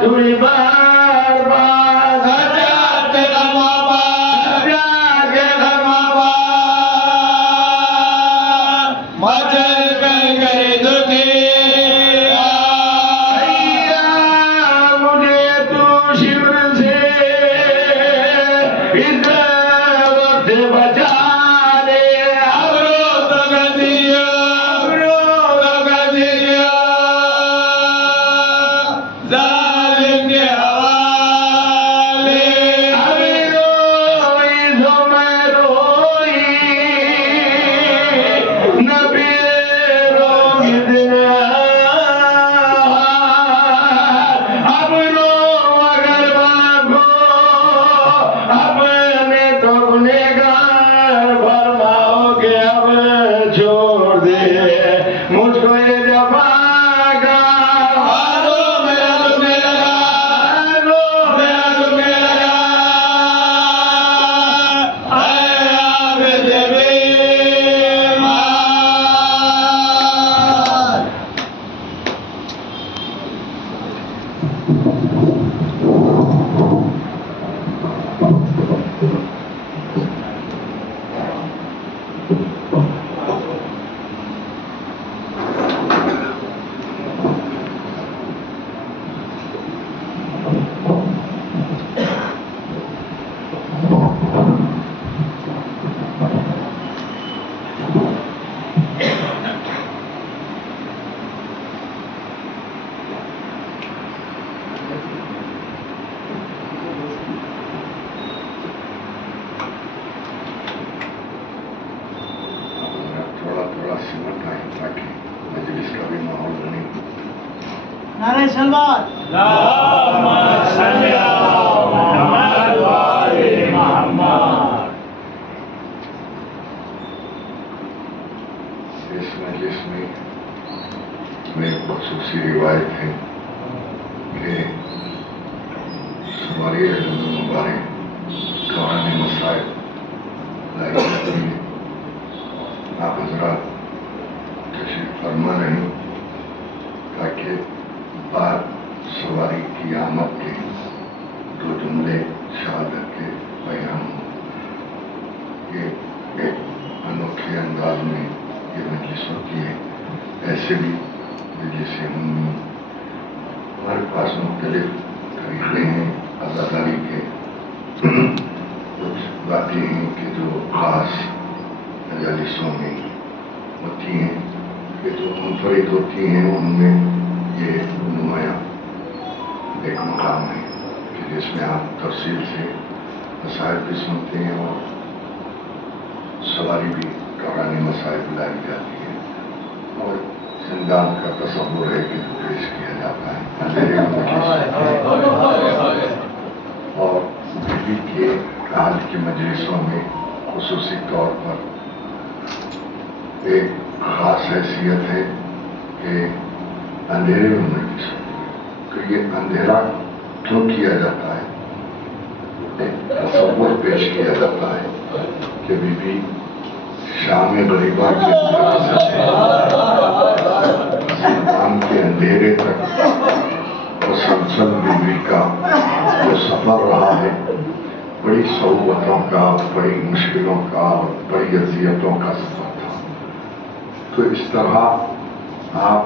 جڑی بار بار سجاد کے غم آباد سجاد کے غم آباد مچل کر گئی دنیا مجھے تو شور سے اس وقت بچا لے ظالم کے حوالے ابھی روئی تو میں روئی نبی روئی دیا اب رو اگر باغو اپنے تو گنہگار فرماؤ کہ اب چھوڑ دے مجھ کو یہ جفا نعرہ سلوات اللہم صلی علی محمد و آل محمد. اس مجلس میں ایک خصوصی روایت ہے کہ سواری احمد مبارک قرآن مسائل لائی جاتی ہے. آپ حضرات تشریف فرما رہے ہیں تاکہ بعد سواری کی آمد کے دو جملے شہادت کے بیان ہوں. یہ ایک انوکھے انداز میں یہ مجلس ہوتی ہے. ایسے بھی مجلسیں ہوں ہمارے پاس مختلف طریقے ہیں عزاداری کے. کچھ باتیں ہیں کہ جو خاص مجالسوں میں ہوتی ہیں کہ جو منفرد ہوتی ہیں ان میں یہ نمایاں ایک مقام ہے کہ جس میں آپ تفصیل سے مسائل بھی سنتے ہیں اور سواری بھی قرآن مسائل لائی جاتی ہے اور زندان کا تصور ہے کہ جو پیش کیا جاتا ہے اور بیوی کے حال کی مجلسوں میں خصوصی طور پر ایک خاص حیثیت ہے کہ اندھیرے میں مجلس ہوتی ہے. تو یہ اندھیرا کیوں کیا جاتا ہے؟ ایک تصور پیش کیا جاتا ہے کہ بی بی شام غریبہ کے زندان کے اندھیرے تک مسلسل بی بی کا جو سفر رہا ہے بڑی صعوبتوں کا، بڑی مشکلوں کا اور بڑی اذیتوں کا سفر تھا. تو اس طرح آپ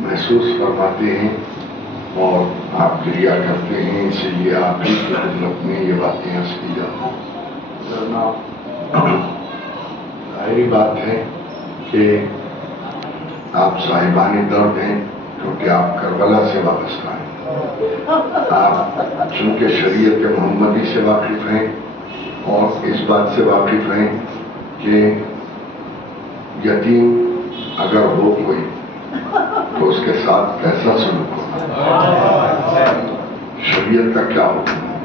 محسوس فرماتے ہیں اور آپ گریہ کرتے ہیں. اسی لیے آپ ہی کی خدمت میں یہ باتیں عرض کی جاتی ہیں. ورنہ ظاہری بات ہے کہ آپ صاحبان درد ہیں کیونکہ آپ کربلا سے وابستہ ہیں. آپ چونکہ شریعت محمدی سے واقف ہیں اور اس بات سے واقف ہیں کہ یتیم اگر ہو کوئی تو اس کے ساتھ کیسا سلوک ہونا. شریعت کا کیا حکم ہے؟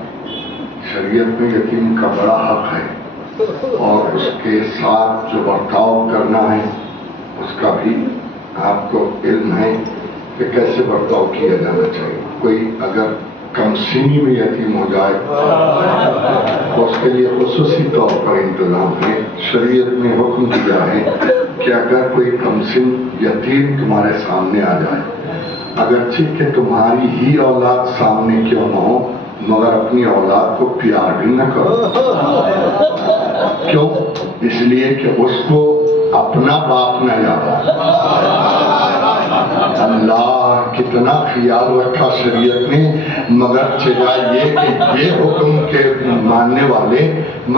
شریعت میں یتیم کا بڑا حق ہے اور اس کے ساتھ جو برتاؤ کرنا ہے اس کا بھی آپ کو علم ہے کہ کیسے برتاؤ کیا جانا چاہیے. کوئی اگر کم سنی میں یتیم ہو جائے تو اس کے لیے خصوصی طور پر انتظام ہے. شریعت میں حکم دیا ہے کہ اگر کوئی کم سن یتیم تمہارے سامنے آ جائے اگرچہ کہ تمہاری ہی اولاد سامنے کیوں نہ ہو مگر اپنی اولاد کو پیار بھی نہ کرو. کیوں؟ اس لیے کہ اس کو اپنا باپ نہ یاد آئے. اللہ کتنا خیال رکھا شریعت نے، مگر چلا یہ کہ یہ حکم کے ماننے والے،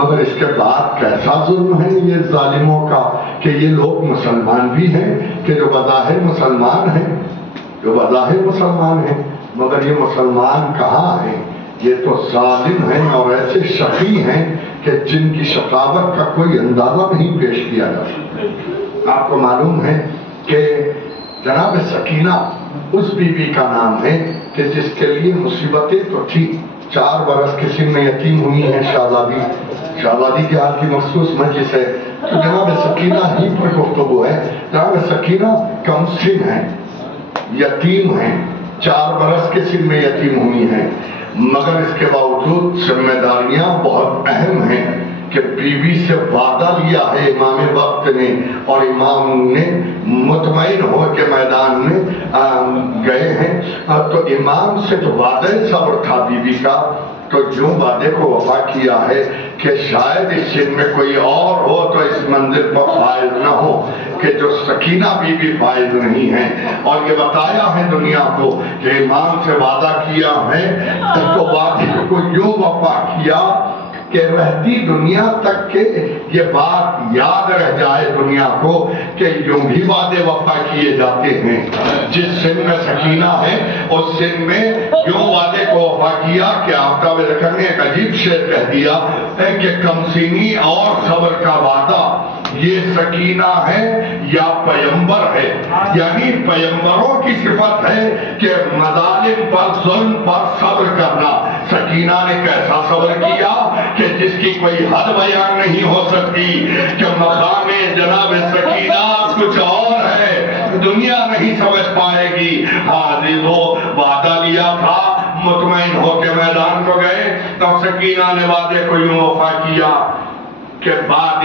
مگر اس کے بعد کیسا ظلم ہے یہ ظالموں کا کہ یہ لوگ مسلمان بھی ہیں، کہ جو بظاہر مسلمان ہیں، مگر یہ مسلمان کہاں ہیں؟ یہ تو ظالم ہیں اور ایسے شقی ہیں کہ جن کی شقاوت کا کوئی اندازہ نہیں پیش کیا جا سکتا. آپ کو معلوم ہے کہ جناب سکینہ اس بی بی کا نام ہے کہ جس کے لیے مصیبتیں تو تھی. 4 برس کے سن میں یتیم ہوئی ہیں. شہزادی کے حال کی مخصوص مجلس ہے تو جناب سکینہ ہی پر گفتگو ہے. جناب سکینہ کم سن ہیں، یتیم ہیں، 4 برس کے سن میں یتیم ہوئی ہیں، مگر اس کے باوجود ذمہ داریاں بہت اہم ہیں کہ بیوی سے وعدہ لیا ہے امام وقت نے، اور امام نے مطمئن ہو کے میدان میں گئے ہیں. تو امام سے تو وعدہ صبر تھا بیوی کا، تو یوں وعدے کو وفا کیا ہے کہ شاید اس سن میں کوئی اور ہو تو اس منزل پر فائز نہ ہو کہ جو سکینہ بی بی فائز نہیں ہے. اور یہ بتایا ہے دنیا کو کہ امام سے وعدہ کیا ہے تو وعدے کو یوں وفا کیا کہ رہتی دنیا تک کہ یہ بات یاد رہ جائے دنیا کو کہ یوں بھی وعدے وفا کیے جاتے ہیں. جس سن میں سکینہ ہے اس سن میں یوں وعدے کو وفا کیا کہ آفتاب ذکر نے ایک عجیب شعر کہہ دیا کہ کم سینی اور صبر کا وعدہ یہ سکینہ ہے یا پیمبر ہے. یعنی پیمبروں کی صفت ہے کہ مظالم پر ظلم پر صبر کرنا. سکینہ نے کیسا صبر کیا کہ جس کی کوئی حد بیان نہیں ہو سکتی کہ مقام جناب سکینہ کچھ اور ہے، دنیا نہیں سمجھ پائے گی. عزیزو وعدہ لیا تھا، مطمئن ہو کے میدان کو گئے تو سکینہ نے وعدے کو یوں وفا کیا کہ بعد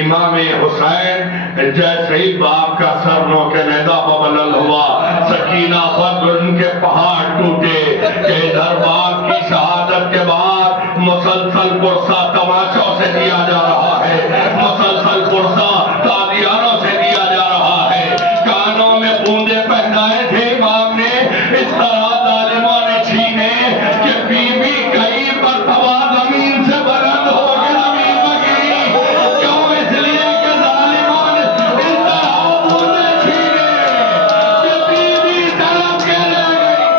امام حسین جیسے ہی باپ کا سر نو کے نیزہ ببلل ہوا، سکینہ پر ان کے پہاڑ ٹوٹے کہ ادھر باپ کی شہادت کے بعد مسلسل پرسہ تماشوں سے دیا جا رہا ہے، مسلسل پرسہ تازیانوں سے دیا جا رہا ہے. کانوں میں بوندے پہنائے تھے امام نے، اس طرح ظالموں نے چھینے کہ بی بی کئی مرتبہ زمین سے بلند ہو کے زمین میں گری. کیوں؟ اس لیے کہ ظالموں نے اس طرح بوندے چھینے کہ بی بی تڑپ کے لے گئی.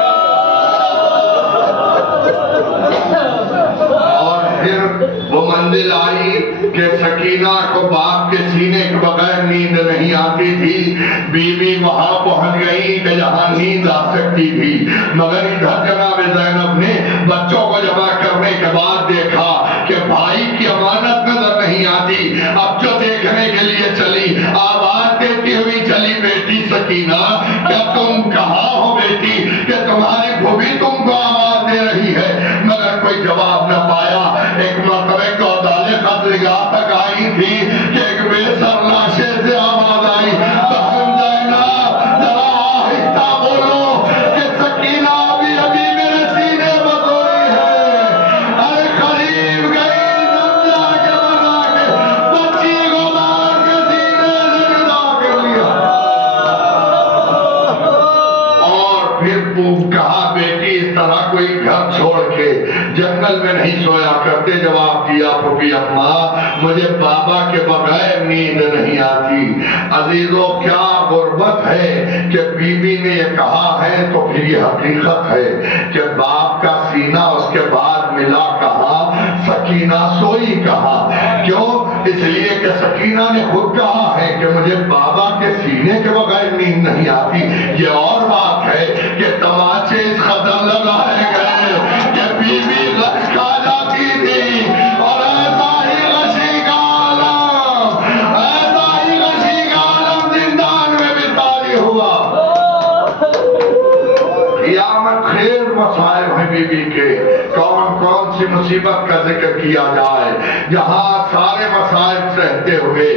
اور پھر وہ منزل آئی کہ سکینہ کو باپ کے سینے کے بغیر نیند نہیں آتی تھی. بیوی وہاں پہنچ گئی کہ جہاں نیند آ سکتی تھی، مگر ادھر جناب زینب نے بچوں کو جمع کرنے کے بعد دیکھا کہ بھائی کی امانت نظر نہیں آتی. اب جو دیکھنے کے لیے چلی آواز دیتی ہوئی چلی، بیٹی سکینہ کیا تم کہاں ہو بیٹی کہ تمہاری بھوبی تم کو آواز دے رہی ہے؟ مگر کوئی جواب نہ پایا. ایک مرتبہ گودالے قدرگاہ تک آئی تھی کہ ایک بے سر لاشے سے آواز آئی، بہن زینب ذرا آہستہ بولو کہ سکینہ ابھی ابھی میرے سینے میں سوئی ہے. ارے قریب گئی سمجھا کے بنا کے بچی کو مار کے سینے سے جدا کر لیا. اور پھر کہا بیٹی اس طرح کوئی گھر چھوڑ کے جنگل میں نہیں سویا کرتے. جواب دیا پھوپھی اماں مجھے بابا کے بغیر نیند نہیں آتی. عزیزو کیا غربت ہے کہ بی بی نے یہ کہا ہے تو پھر یہ حقیقت ہے کہ باپ کا سینہ اس کے بعد ملا کہاں، سکینہ سوئی کہاں. کیوں؟ اس لیے کہ سکینہ نے خود کہا ہے کہ مجھے بابا کے سینے کے بغیر نیند نہیں آتی. یہ اور بات ہے کہ تماچے اس قدر لگائے گئے کہ بی بی غش کھا جاتی تھی. اور ایسا ہی غشی کا عالم، ایسا ہی غشی کا عالم زندان میں بھی طاری ہوا. قیامت خیز مسائل ہیں بی بی کے. کون کون سی مصیبت کا ذکر کیا جائے جہاں سارے مسائل سہتے ہوئے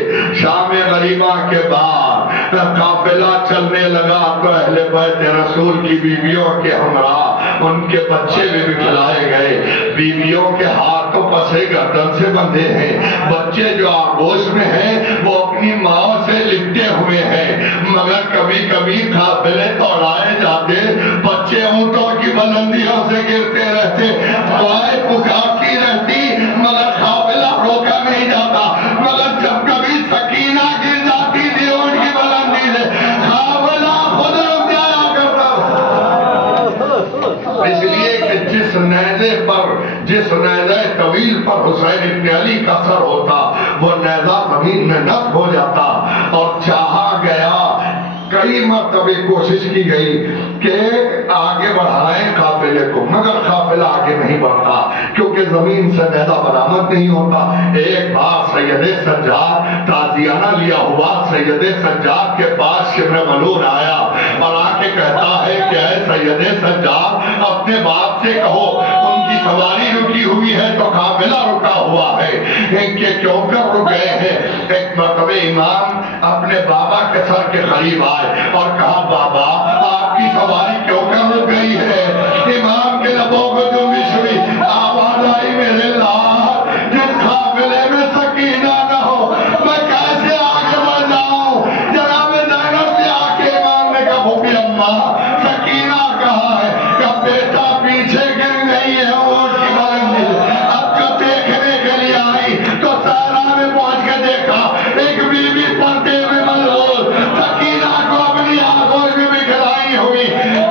شام غریبہ کے بعد قافلہ چلنے لگا تو اہل بیت رسول کی بیویوں کے ہمراہ ان کے بچے بھی بکھلائے گئے، بیویوں کے ہاتھوں پسے گردن سے بندھے ہیں، بچے جو آغوش میں ہیں وہ اپنی ماں سے لپٹے ہوئے ہیں، مگر کبھی کبھی قافلے دوڑائے جاتے، بچے اونٹوں کی بلندیوں سے گرتے رہتے، دعائیں پکارتی رہتی، مگر قافلہ روکا نہیں جاتا، مگر جب کبھی سکینہ گر جاتی تھی اونٹ کی بلندی سے، قافلہ خود رک جایا کرتا تھا۔ اس لیے کہ جس نیزے طویل پر حسین ابن علی کا سر ہوتا وہ نیزہ زمین میں نصب ہو جاتا، اور چاہا گیا، کئی مرتبہ کوشش کی گئی کہ آگے بڑھائیں قافلے کو، مگر قافلہ آگے نہیں بڑھتا کیونکہ زمین سے نیزہ برآمد نہیں ہوتا۔ ایک بار سید سجاد تازیانہ لیا ہوا سید سجاد کے پاس شبر ملون آیا اور آ کے کہتا ہے کہ اے سید سجاد اپنے باپ سے کہو ان کی سواری رکی ہوئی ہے تو قافلہ رکا ہوا ہے کہ کیوں کر رک گئے ہیں۔ ایک مرتبہ امام اپنے بابا کے سر کے قریب آئے اور کہا بابا آپ کی سواری کیوں کر رک گئی ہے؟ امام کے لبوں کو جو مشری آواز آئی میرے لال جس قافلے میں سکینہ نہ ہو میں کیسے آگے بڑھ جاؤں؟ جناب زینب سے آ کے امام نے کہا بھوپی اماں سکینہ کہا ہے کہ بیٹا پیچھے گر گئی ہے اونٹ کی بلندی سے۔ اب جب دیکھنے کے لیے آئی تو سہرا میں پہنچ کے دیکھا ایک بیوی پردے میں ملبوس سکینہ کو اپنی آنکھوں میں بکھرائی ہوئی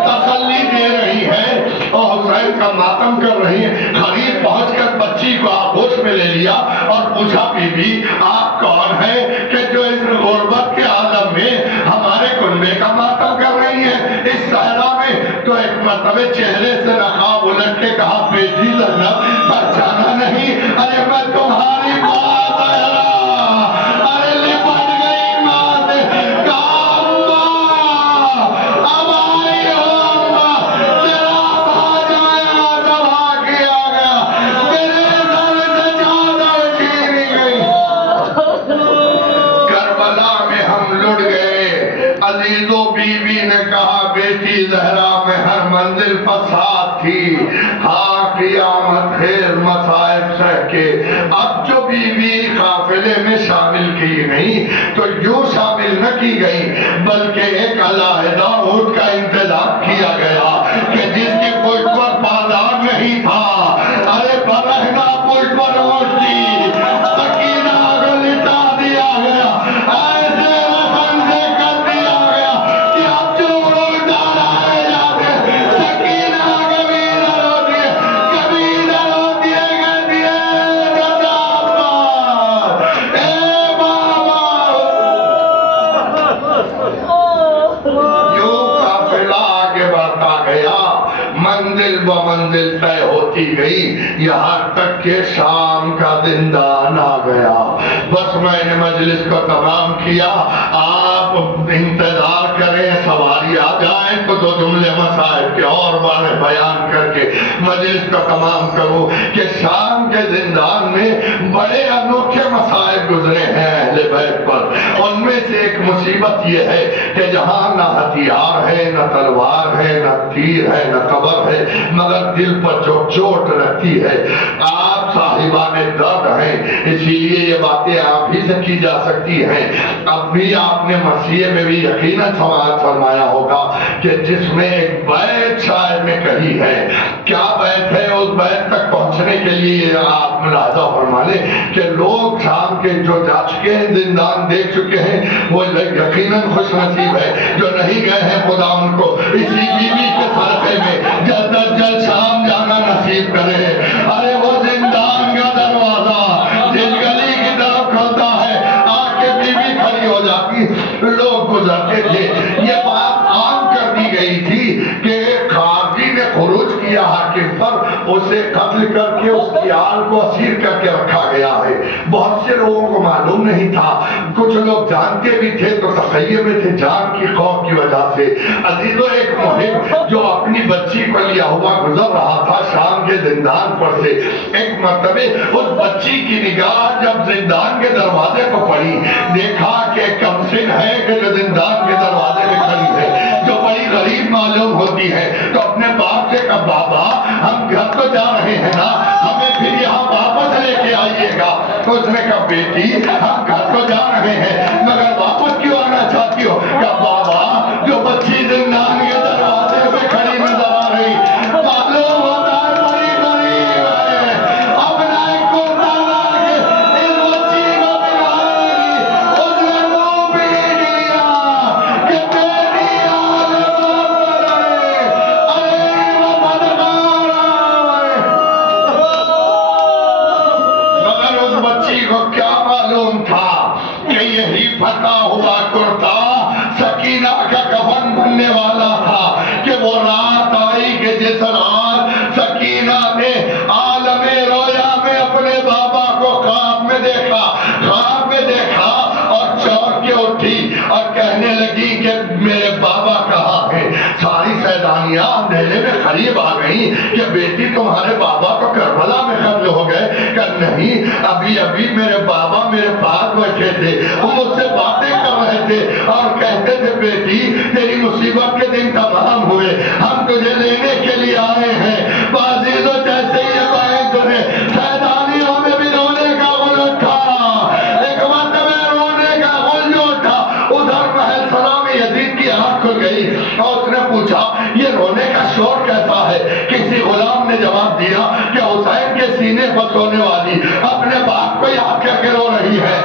تسلی دے رہی ہے اور حسین کا ماتم کر رہی ہے۔ قریب پہنچ کر بچی کو آغوش میں لے لیا اور پوچھا بی بی آپ کون ہیں کہ جو اس غربت کے عالم میں ہمارے کنبے کا ماتم کر رہی ہیں اس صحرا میں؟ تو ایک مرتبہ چہرے سے نقاب الٹ کے کہا بیٹی زینب پہچانا نہیں؟ ارے میں تمہاری ماں زہرا، ارے لپٹ گئی ماں سے، کہا اماں اب آئی ہو اماں، تیرا بھاجا دبا کیا گیا، میرے سر سے چادر چھینی گئی۔ کربلا میں ہم لٹ گئے، عزیزو بی بی نے کہا بیٹی زہرا میں ہر منزل فساد تھی، ہاں قیامت خیر مصائب سہ کے۔ اب جو بی بی قافلے میں شامل کی نہیں تو یوں شامل نہ کی گئی بلکہ ایک علیحدہ اونٹ کا انتظام کیا گیا کہ جس کی پشت پر پالار نہیں تھا، ارے برہنہ پشت پر اونٹ کی سکینہ کو لٹا دیا گیا، ایسے رسم سے کر دیا گیا کہ اب جو اونٹ ڈالائے جاتے سکینہ کبھی ادھر ہوتی ہے کبھی ادھر ہوتی ہے، کہتی ہے جناب اے بابا۔ یوں قافلہ آگے بڑھتا گیا، منزل ب منزل طے ہوتی گئی، یہاں تک کہ شام کا زندان آ گیا۔ بس میں نے مجلس کو تمام کیا، آپ انتظار کریں سواری آ جائیں تو دو جملے مسائل کے اور بارے بیان کر کے مجلس کو تمام کروں کہ شام کے زندان میں بڑے انوکھے مسائل گزرے ہیں اہل بیت پر۔ ان میں سے ایک مصیبت یہ ہے کہ جہاں نہ ہتھیار ہے، نہ تلوار ہے، نہ تیر ہے، نہ قبر ہے، مگر دل پر جو چوٹ رہتی ہے، آپ صاحبان درد ہیں، اسی لیے یہ باتیں آپ ہی سے کی جا سکتی ہیں۔ اب بھی آپ نے مسیح میں بھی یقیناً سماعت فرمایا ہوگا کہ جس میں ایک بیت شاعر نے کہی ہے، کیا بیت ہے؟ اس بیت تک پہنچنے کے لیے آپ ملاحظہ فرما لیں کہ لوگ شام کے جو جا چکے ہیں زندان دیکھ چکے ہیں وہ یقیناً خوش نصیب ہے، جو نہیں گئے ہیں خدا ان کو اسی بیوی کے صدقے میں جلد از جلد شام جانا نصیب کرے۔ ارے وہ زندان کا دروازہ جس گلی کی طرف کھلتا ہے آ کے بیوی کھڑی ہو جاتی، لوگ گزرتے تھے۔ یہ بات عام کر دی گئی تھی کہ قاضی نے خروج کیا حاکم پر، اسے قتل کر کے اس کی آل کو اسیر کر کے رکھا گیا ہے۔ بہت سے لوگوں کو معلوم نہیں تھا، کچھ لوگ جانتے بھی تھے تو تخیل میں تھے جان کی خوف کی وجہ سے۔ عزیزو ایک محب جو اپنی بچی کو لیا ہوا گزر رہا تھا شام کے زندان پر سے ایک مرتبہ اس بچی کی نگاہ جب زندان کے دروازے کو پڑی، دیکھا کہ کمسن ہے کہ جو زندان کے دروازے میں کھڑی ہے، جو بڑی غریب معلوم ہوتی ہے، تو اپنے باپ سے کہا بابا ہم گھر تو جا رہے ہیں نا، ہمیں پھر یہاں واپس لے کے آئیے گا۔ تو اس نے کہا بیٹی ہم گھر تو جا رہے ہیں مگر واپس کیوں آنا چاہتی ہو؟ کہا بابا جو بچی زندان کے دروازے پہ کھڑی نظر آ رہی، معلوم ہوتا ہے بڑی غریب ہے، اپنا ایک کرتا ڈال کے اس بچی کو دکھانے گی۔ اس نے منہ پیٹ لیا کہ تیری عالم رہے، ارے وفادار آئے۔ مگر اس بچی کو کیا معلوم تھا کہ یہی پھٹا ہوا کرتا سکینہ کا کفن بننے والا تھا، کہ وہ رات آئی کہ جس رات سکینہ نے عالم رویا میں اپنے بابا کو خواب میں دیکھا اور چونک کے اٹھی اور کہنے لگی کہ میرے بابا کہاں ہے؟ ساری سیدانیاں اندھیرے میں قریب آ گئی کہ بیٹی تمہارے بابا تو کربلا میں قتل ہو گئے۔ کہ نہیں، ابھی میرے بابا میرے پاس بیٹھے تھے، وہ مجھ سے باتیں کر رہے تھے اور کہتے تھے بیٹی تیری مصیبت کے دن تمام ہوئے، ہم تجھے لینے کے لیے آئے ہیں۔ بازیزو جیسے یہ بہن سنے سیدانیوں میں بھی رونے کا غل اٹھا، ایک مرتبہ رونے کا غل جو اٹھا، ادھر محل سلام یزید کی آنکھ کھل گئی اور اس نے پوچھا یہ رونے کا شور کیسا ہے؟ کسی غلام نے جواب دیا کہ حسین کے سینے پر سونے والی اپنے باپ کو یاد کر کے رو رہی ہے،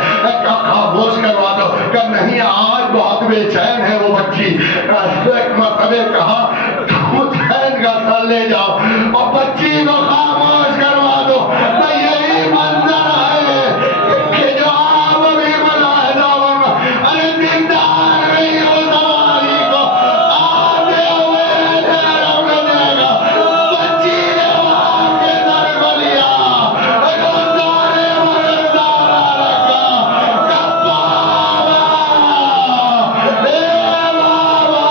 خاموش کروا دو۔ کہ نہیں آج بہت بے چین ہے وہ بچی۔ ایک مرتبہ کہا حسین کا سر لے جاؤ اور بچی کو خاموش کروا دو۔ تو یہی منظر ہے کہ جو آپ ابھی ملاحظہ ہوگا، ارے دیندار نہیں ہو سواری کو آتے ہوئے جرم نہ دے گا۔ بچی نے وہاں کے سر کو لیا، گزارے مردارہ رکھا، کبابا اے بابا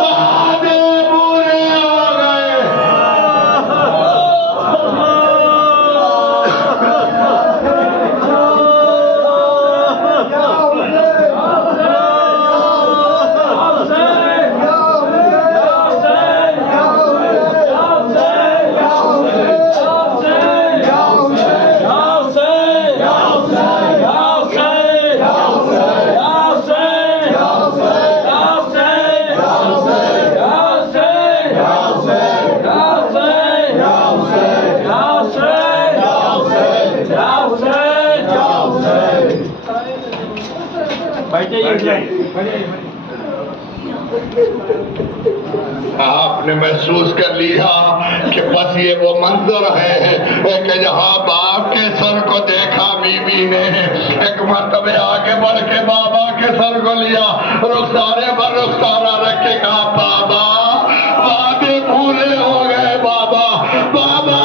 وعدے پورے ہو گئے۔ آپ نے محسوس کر لیا کہ بس یہ وہ منظر ہے کہ جہاں باپ کے سر کو دیکھا بی بی نے ایک مرتبہ آگے بڑھ کے بابا کے سر کو لیا، رخسارے پر رخسارہ رکھ کے کہا بابا وعدے پورے ہو گئے، بابا بابا